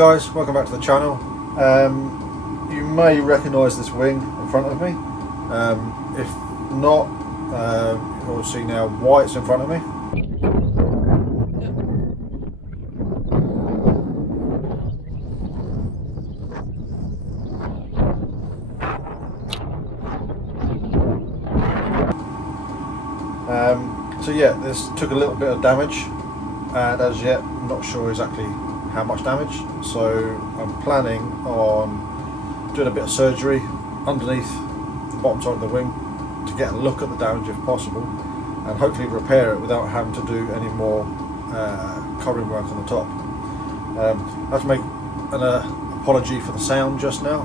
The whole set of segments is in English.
guys, welcome back to the channel. You may recognise this wing in front of me. If not, you'll see now why it's in front of me. So yeah, this took a little bit of damage, and as yet I'm not sure exactly how much damage, so I'm planning on doing a bit of surgery underneath the bottom side of the wing to get a look at the damage if possible, and hopefully repair it without having to do any more covering work on the top. I have to make an apology for the sound just now.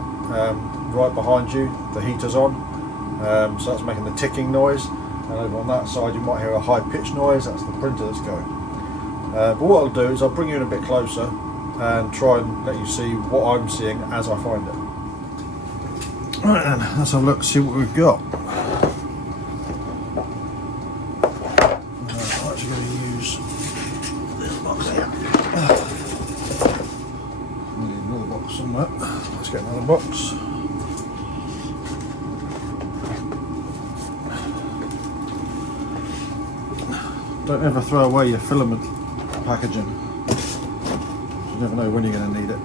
Right behind you the heater's on, so that's making the ticking noise, and over on that side you might hear a high-pitched noise. That's the printer that's going. But what I'll do is I'll bring you in a bit closer and try and let you see what I'm seeing as I find it. Right then, let's have a look, see what we've got. I'm actually going to use this box here. We need another box somewhere. Let's get another box. Don't ever throw away your filament packaging. You never know when you're going to need it.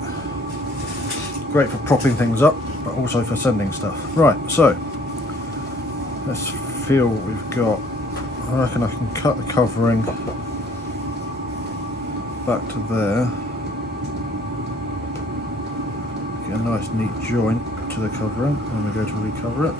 Great for propping things up, but also for sending stuff. Right, so let's feel what we've got. I reckon I can cut the covering back to there. Get a nice neat joint to the covering, and we go to recover it.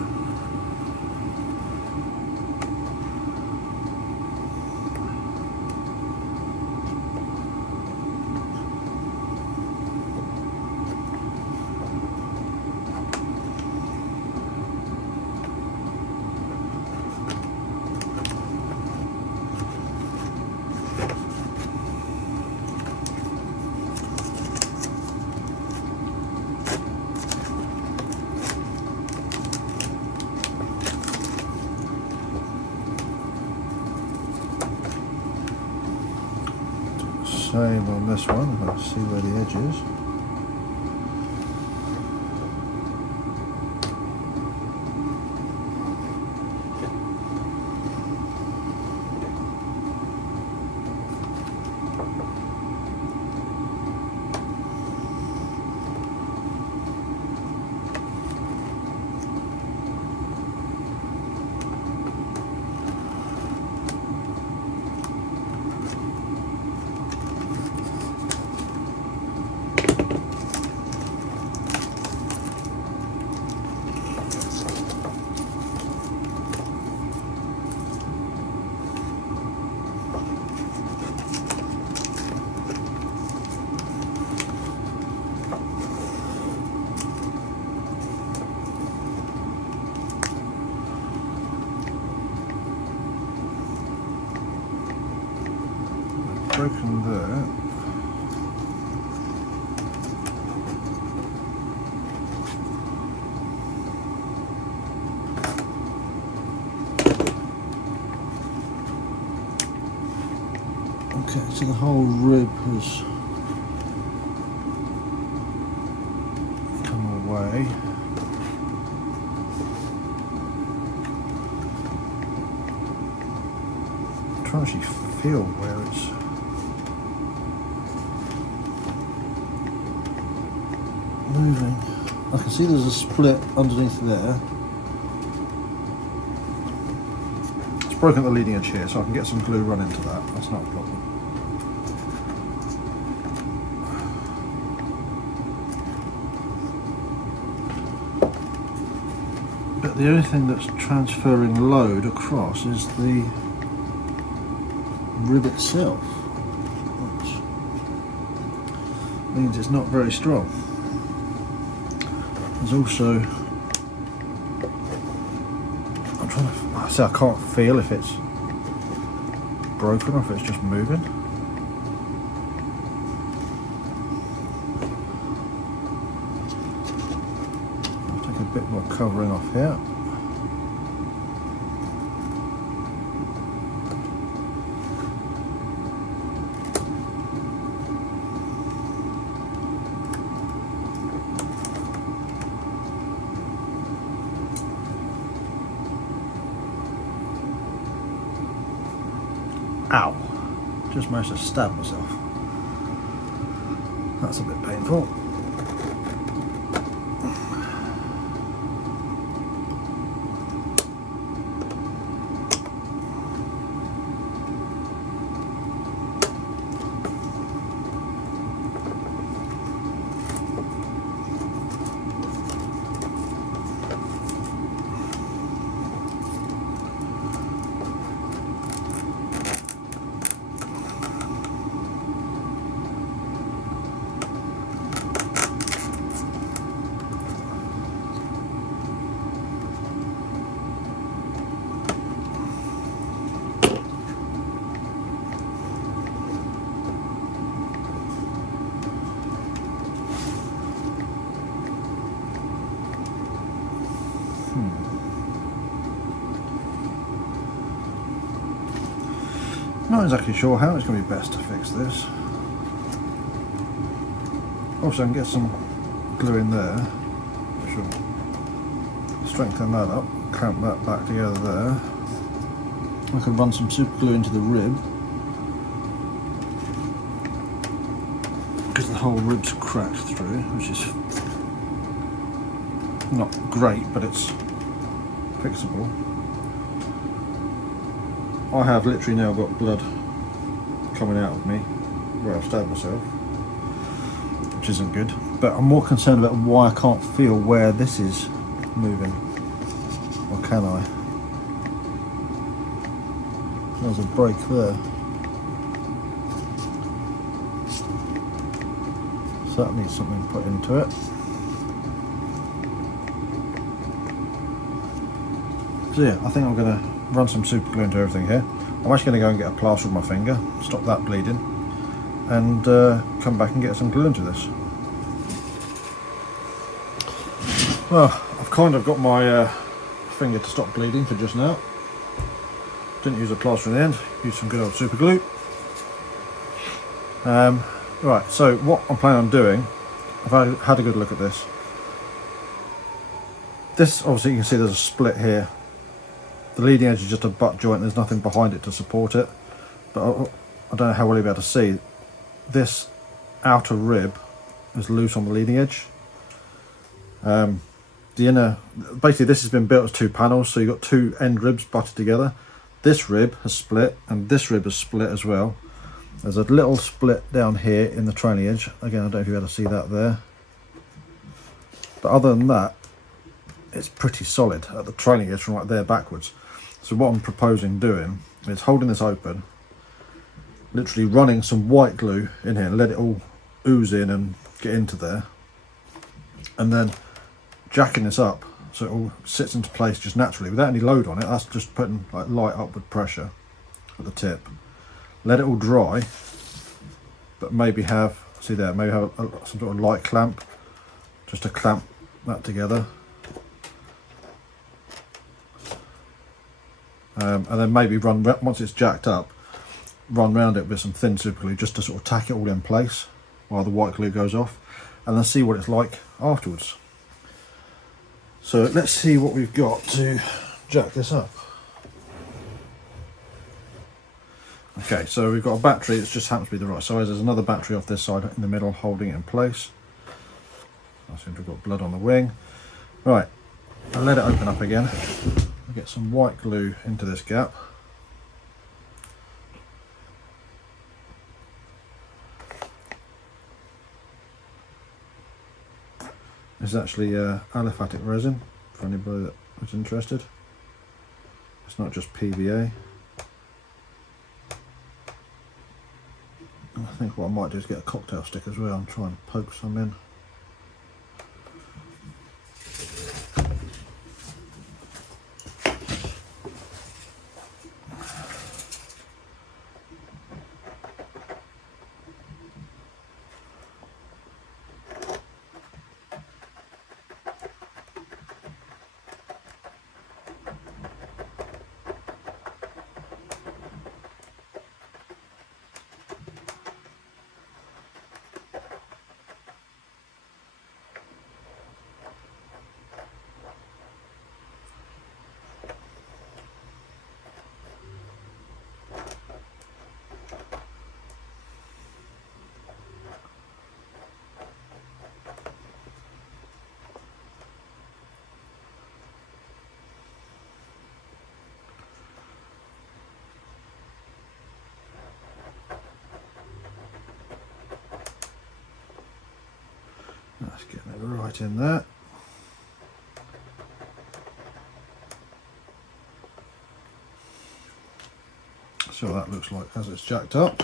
Same on this one, let's see where the edge is. Broken there. Okay, so the whole rib has come away. I'm trying to actually feel where it's moving. I can see there's a split underneath there. It's broken at the leading edge here, so I can get some glue run into that. That's not a problem. But the only thing that's transferring load across is the rib itself, which means it's not very strong. There's also, I'm trying to, I say I can't feel if it's broken or if it's just moving. I'll take a bit more covering off here. Ow! Just managed to stab myself. That's a bit painful. Not exactly sure how it's going to be best to fix this. Also, I can get some glue in there, which will strengthen that up, clamp that back together there. I can run some super glue into the rib, because the whole rib's cracked through, which is not great, but it's fixable. I have literally now got blood coming out of me where I've stabbed myself, which isn't good. But I'm more concerned about why I can't feel where this is moving. Or can I? There's a break there. So that needs something put into it. So yeah, I think I'm going to run some super glue into everything here. I'm actually going to go and get a plaster with my finger, stop that bleeding, and come back and get some glue into this. Well, I've kind of got my finger to stop bleeding for just now. Didn't use a plaster in the end, used some good old super glue. Right, so what I'm planning on doing, I've had a good look at this. This, obviously you can see there's a split here. The leading edge is just a butt joint, there's nothing behind it to support it. But I don't know how well you'll be able to see. This outer rib is loose on the leading edge. The inner, basically this has been built as two panels, so you've got two end ribs butted together. This rib has split, and this rib has split as well. There's a little split down here in the trailing edge. Again, I don't know if you'll be able to see that there. But other than that, it's pretty solid at the trailing edge from right there backwards. So what I'm proposing doing is holding this open, literally running some white glue in here and let it all ooze in and get into there, and then jacking this up so it all sits into place just naturally without any load on it. That's just putting like light upward pressure at the tip. Let it all dry, but maybe have, see there, maybe have some sort of light clamp just to clamp that together. And then maybe run, once it's jacked up, run round it with some thin super glue just to sort of tack it all in place while the white glue goes off, and then see what it's like afterwards. So let's see what we've got to jack this up. Okay, so we've got a battery, it just happens to be the right size. There's another battery off this side in the middle holding it in place. I seem to have got blood on the wing. Right, I'll let it open up again. I'll get some white glue into this gap. This is actually aliphatic resin for anybody that was interested. It's not just PVA. I think what I might do is get a cocktail stick as well and try and poke some in. right in there. See what that looks like as it's jacked up.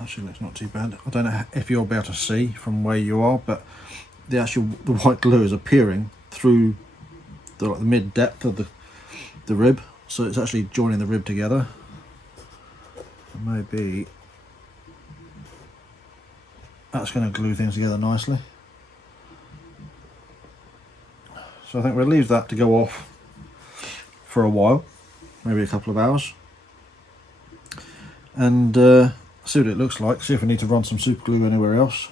Actually looks not too bad. I don't know if you'll be able to see from where you are, but the white glue is appearing through the mid depth of the rib, so it's actually joining the rib together. Maybe that's going to glue things together nicely. So I think we'll leave that to go off for a while, maybe a couple of hours, and see what it looks like, see if we need to run some super glue anywhere else.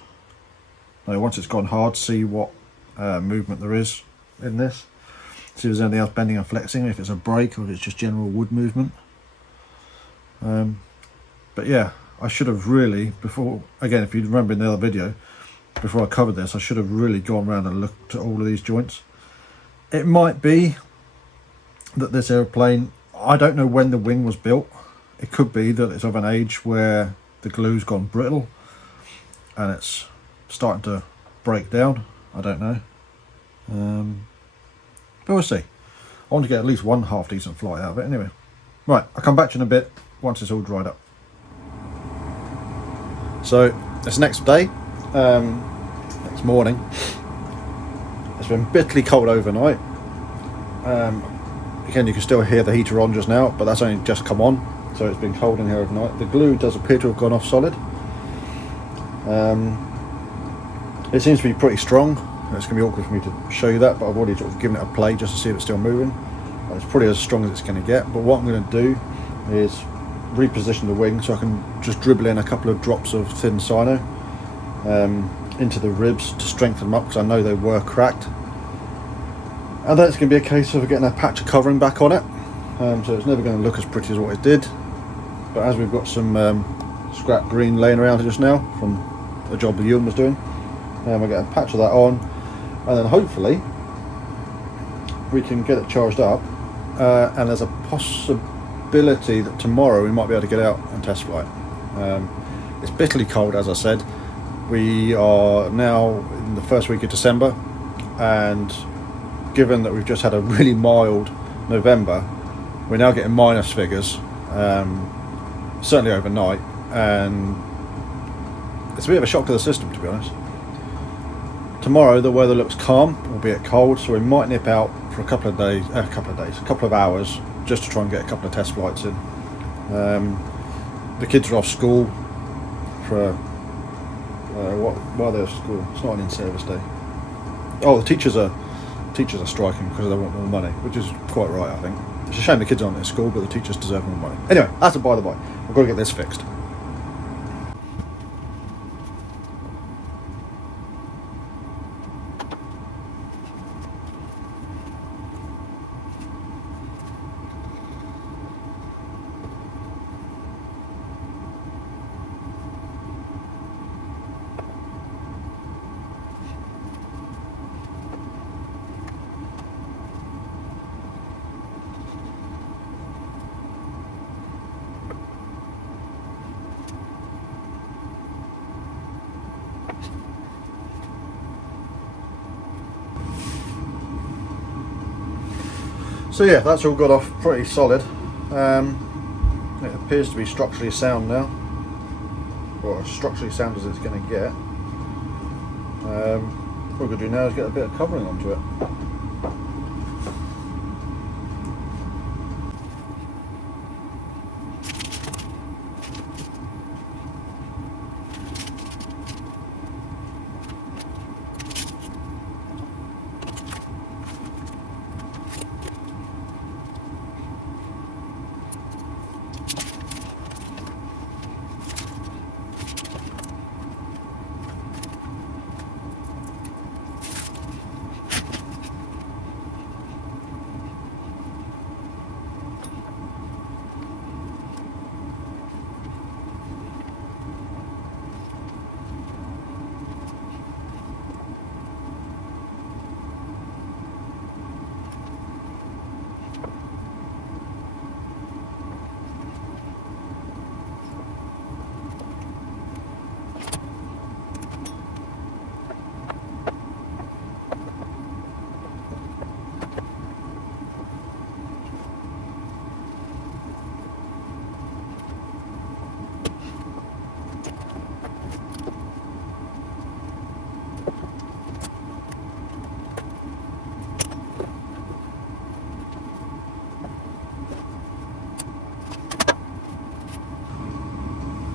Now, once it's gone hard, see what movement there is in this, see if there's anything else bending and flexing, if it's a break or if it's just general wood movement. But yeah, I should have really, before, again, if you remember in the other video, before I covered this, I should have really gone around and looked at all of these joints. It might be that this airplane, I don't know when the wing was built. It could be that it's of an age where the glue's gone brittle and it's starting to break down. I don't know. But we'll see. I want to get at least one half decent flight out of it anyway. Right, I'll come back to you in a bit once it's all dried up. So it's next day, next morning. It's been bitterly cold overnight. Again, you can still hear the heater on just now, but that's only just come on, so it's been cold in here overnight. The glue does appear to have gone off solid. It seems to be pretty strong. It's going to be awkward for me to show you that, but I've already sort of given it a play just to see if it's still moving. It's probably as strong as it's going to get, but what I'm going to do is reposition the wing so I can just dribble in a couple of drops of thin cyano into the ribs to strengthen them up, because I know they were cracked. And then it's going to be a case of getting a patch of covering back on it, so it's never going to look as pretty as what it did. But as we've got some scrap green laying around just now from a job that Ewan was doing, we'll get a patch of that on, and then hopefully we can get it charged up, and there's a possibility that tomorrow we might be able to get out and test flight. It's bitterly cold, as I said. We are now in the first week of December, and given that we've just had a really mild November, we're now getting minus figures, certainly overnight, and it's a bit of a shock to the system, to be honest. Tomorrow the weather looks calm, albeit cold, so we might nip out for a couple of hours, just to try and get a couple of test flights in. The kids are off school for why are they off school? It's not an in-service day. Oh, the teachers are striking because they want more money, which is quite right, I think. It's a shame the kids aren't at school, but the teachers deserve more money. Anyway, that's a by the by. We've got to get this fixed. So yeah, that's all got off pretty solid. It appears to be structurally sound now, or as structurally sound as it's going to get. What we're going to do now is get a bit of covering onto it.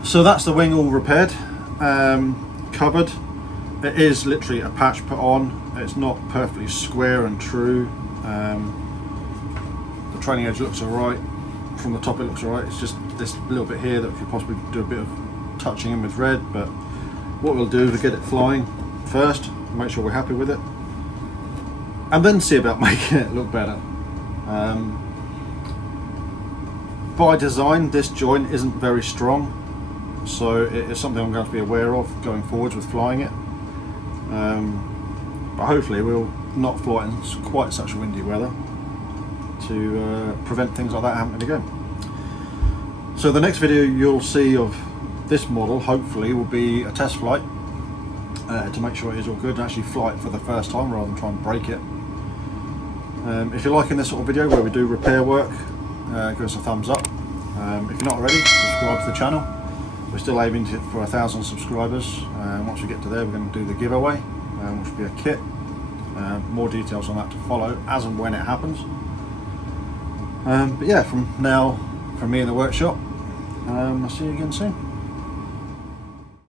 So that's the wing all repaired, covered. It is literally a patch put on. It's not perfectly square and true. The trailing edge looks alright. From the top it looks alright. It's just this little bit here that we could possibly do a bit of touching in with red, but what we'll do is we'll get it flying first, make sure we're happy with it, and then see about making it look better. By design, this joint isn't very strong, so it is something I'm going to be aware of going forwards with flying it. But hopefully we'll not fly it in quite such windy weather to prevent things like that happening again. So the next video you'll see of this model hopefully will be a test flight to make sure it is all good and actually fly it for the first time rather than try and break it. If you're liking this sort of video where we do repair work, give us a thumbs up. If you're not already, subscribe to the channel. We're still aiming for 1,000 subscribers. Once we get to there, we're going to do the giveaway, which will be a kit. More details on that to follow as and when it happens. But yeah, from now, from me in the workshop, I'll see you again soon.